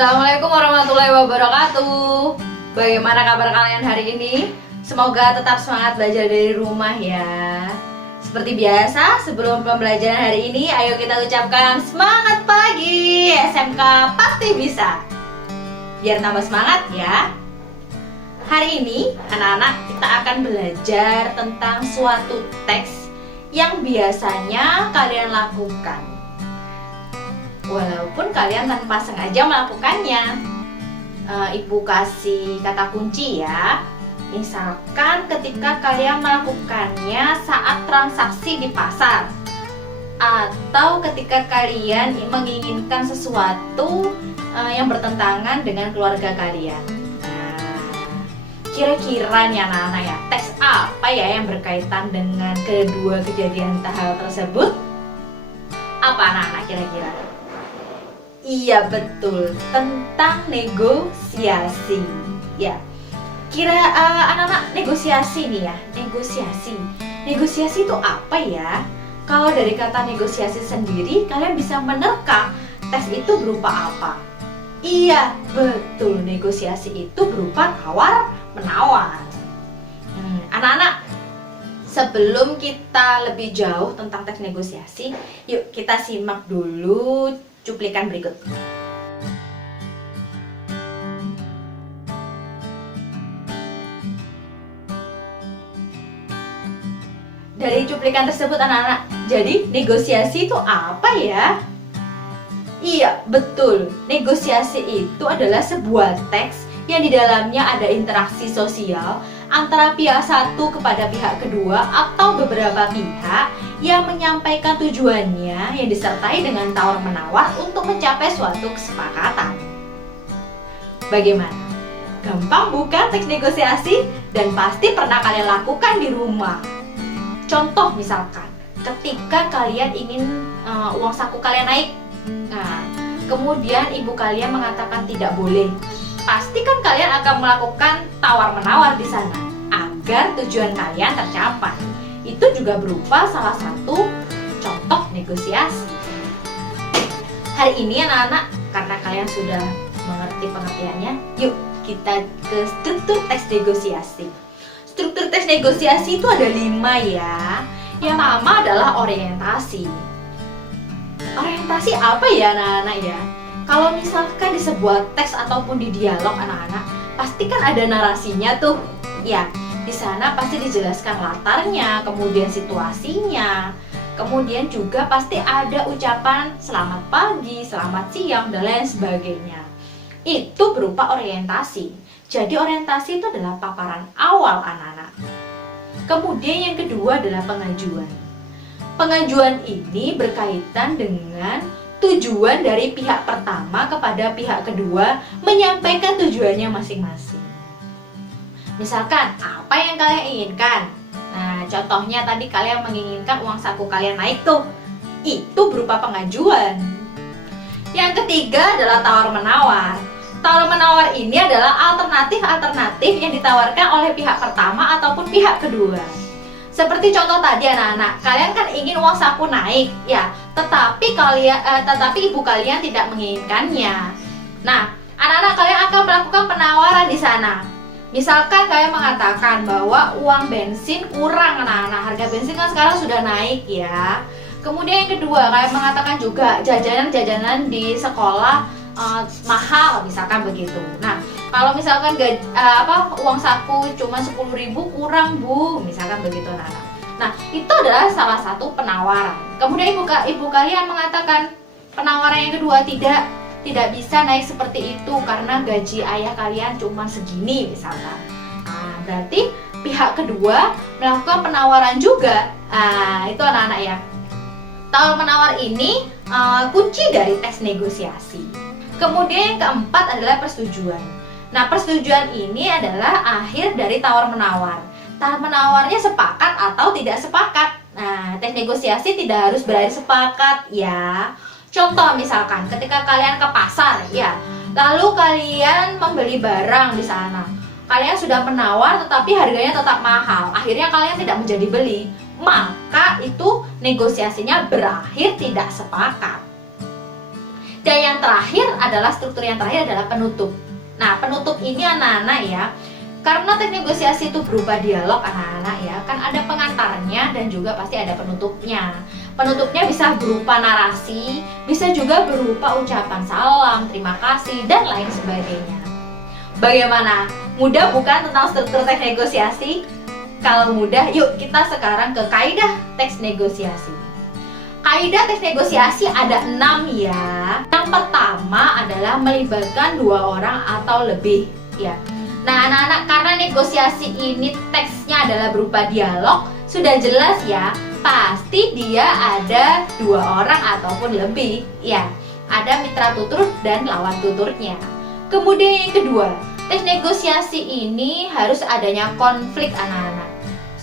Assalamualaikum warahmatullahi wabarakatuh. Bagaimana kabar kalian hari ini? Semoga tetap semangat belajar dari rumah ya. Seperti biasa, sebelum pembelajaran hari ini, ayo kita ucapkan semangat pagi. SMK pasti bisa. Biar tambah semangat ya. Hari ini, anak-anak, kita akan belajar tentang suatu teks yang biasanya kalian lakukan, walaupun kalian tanpa sengaja melakukannya. Ibu kasih kata kunci ya. Misalkan ketika kalian melakukannya saat transaksi di pasar, atau ketika kalian menginginkan sesuatu yang bertentangan dengan keluarga kalian. Kira-kira nih anak-anak ya, teks apa ya yang berkaitan dengan kedua kejadian hal tersebut? Apa anak-anak kira-kira? Iya betul, tentang negosiasi. Ya, kira anak-anak negosiasi nih ya, negosiasi itu apa ya? Kalau dari kata negosiasi sendiri, kalian bisa menerka teks itu berupa apa? Iya betul, negosiasi itu berupa tawar menawar. Anak-anak, sebelum kita lebih jauh tentang teks negosiasi, yuk kita simak dulu cuplikan berikut. Dari cuplikan tersebut anak-anak, jadi negosiasi itu apa ya? Iya, betul. Negosiasi itu adalah sebuah teks yang di dalamnya ada interaksi sosial antara pihak satu kepada pihak kedua atau beberapa pihak yang menyampaikan tujuannya yang disertai dengan tawar-menawar untuk mencapai suatu kesepakatan. Bagaimana? Gampang bukan teks negosiasi? Dan pasti pernah kalian lakukan di rumah. Contoh misalkan, ketika kalian ingin uang saku kalian naik, kemudian ibu kalian mengatakan tidak boleh. Pasti kan kalian akan melakukan tawar-menawar di sana agar tujuan kalian tercapai. Itu juga berupa salah satu contoh negosiasi. Hari ini anak-anak, karena kalian sudah mengerti pengertiannya, yuk kita ke struktur teks negosiasi. Struktur teks negosiasi itu ada 5 ya. Yang pertama adalah orientasi. Orientasi apa ya anak-anak ya? Kalau misalkan di sebuah teks ataupun di dialog anak-anak, pasti kan ada narasinya tuh. Ya, di sana pasti dijelaskan latarnya, kemudian situasinya. Kemudian juga pasti ada ucapan selamat pagi, selamat siang, dan lain sebagainya. Itu berupa orientasi. Jadi orientasi itu adalah paparan awal anak-anak. Kemudian yang kedua adalah pengajuan. Pengajuan ini berkaitan dengan tujuan dari pihak pertama kepada pihak kedua menyampaikan tujuannya masing-masing. Misalkan, apa yang kalian inginkan? Nah, contohnya tadi kalian menginginkan uang saku kalian naik tuh. Itu berupa pengajuan. Yang ketiga adalah tawar-menawar. Tawar-menawar ini adalah alternatif-alternatif yang ditawarkan oleh pihak pertama ataupun pihak kedua. Seperti contoh tadi anak-anak, kalian kan ingin uang saku naik, ya, tetapi ibu kalian tidak menginginkannya. Nah, anak-anak kalian akan melakukan penawaran di sana. Misalkan kalian mengatakan bahwa uang bensin kurang anak-anak, harga bensin kan sekarang sudah naik ya. Kemudian yang kedua, kalian mengatakan juga jajanan-jajanan di sekolah mahal, misalkan begitu. Nah, kalau misalkan uang saku cuma 10.000 kurang bu, misalkan begitu anak-anak. Nah, itu adalah salah satu penawaran. Kemudian ibu kalian mengatakan penawaran yang kedua, tidak bisa naik seperti itu karena gaji ayah kalian cuma segini misalkan. Nah, berarti pihak kedua melakukan penawaran juga. Itu anak-anak ya. Tawar-menawar ini kunci dari teks negosiasi. Kemudian yang keempat adalah persetujuan. Nah, persetujuan ini adalah akhir dari tawar-menawar. Tawar-menawarnya sepakat atau tidak sepakat. Nah, teks negosiasi tidak harus berakhir sepakat ya. Contoh misalkan ketika kalian ke pasar ya, lalu kalian membeli barang di sana. Kalian sudah menawar tetapi harganya tetap mahal. Akhirnya kalian tidak menjadi beli. Maka itu negosiasinya berakhir tidak sepakat. Dan yang terakhir adalah struktur yang terakhir adalah penutup. Nah, penutup ini anak-anak ya, karena teks negosiasi itu berupa dialog anak-anak ya, kan ada pengantarnya dan juga pasti ada penutupnya. Penutupnya bisa berupa narasi, bisa juga berupa ucapan salam, terima kasih, dan lain sebagainya. Bagaimana? Mudah bukan tentang struktur teks negosiasi? Kalau mudah, yuk kita sekarang ke kaidah teks negosiasi. Kaidah teks negosiasi ada 6 ya. Yang pertama adalah melibatkan 2 orang atau lebih ya. Nah anak-anak, karena negosiasi ini teksnya adalah berupa dialog, sudah jelas ya, pasti dia ada 2 orang ataupun lebih ya. Ada mitra tutur dan lawan tuturnya. Kemudian yang kedua, teks negosiasi ini harus adanya konflik anak-anak.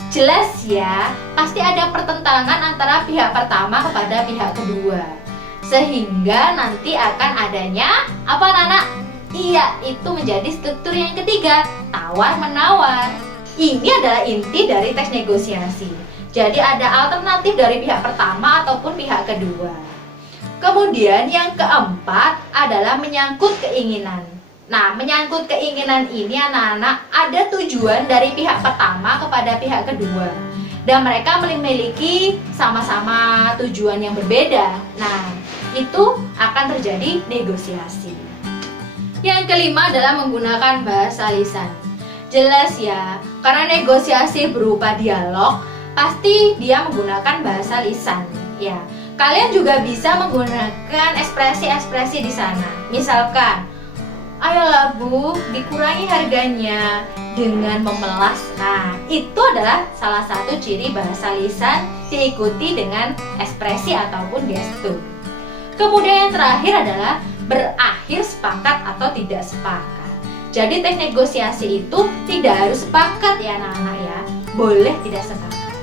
Jelas ya, pasti ada pertentangan antara pihak pertama kepada pihak kedua, sehingga nanti akan adanya apa anak-anak? Iya, itu menjadi struktur yang ketiga, tawar-menawar. Ini adalah inti dari teks negosiasi. Jadi ada alternatif dari pihak pertama ataupun pihak kedua. Kemudian yang keempat adalah menyangkut keinginan. Nah, menyangkut keinginan ini anak-anak ada tujuan dari pihak pertama kepada pihak kedua, dan mereka memiliki sama-sama tujuan yang berbeda. Nah, itu akan terjadi negosiasi. Yang kelima adalah menggunakan bahasa lisan. Jelas ya, karena negosiasi berupa dialog, pasti dia menggunakan bahasa lisan ya. Kalian juga bisa menggunakan ekspresi-ekspresi di sana. Misalkan, ayolah Bu, dikurangi harganya dengan memelas. Nah, itu adalah salah satu ciri bahasa lisan diikuti dengan ekspresi ataupun gestur. Kemudian yang terakhir adalah berakhir sepakat atau tidak sepakat. Jadi teks negosiasi itu tidak harus sepakat ya anak-anak ya, boleh tidak sepakat.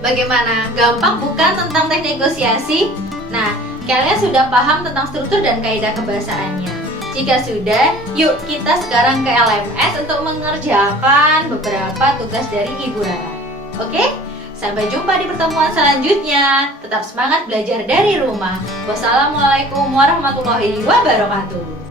Bagaimana? Gampang bukan tentang teks negosiasi? Nah, kalian sudah paham tentang struktur dan kaidah kebahasaannya. Jika sudah, yuk kita sekarang ke LMS untuk mengerjakan beberapa tugas dari Ibu Rara. Oke? Sampai jumpa di pertemuan selanjutnya. Tetap semangat belajar dari rumah. Wassalamualaikum warahmatullahi wabarakatuh.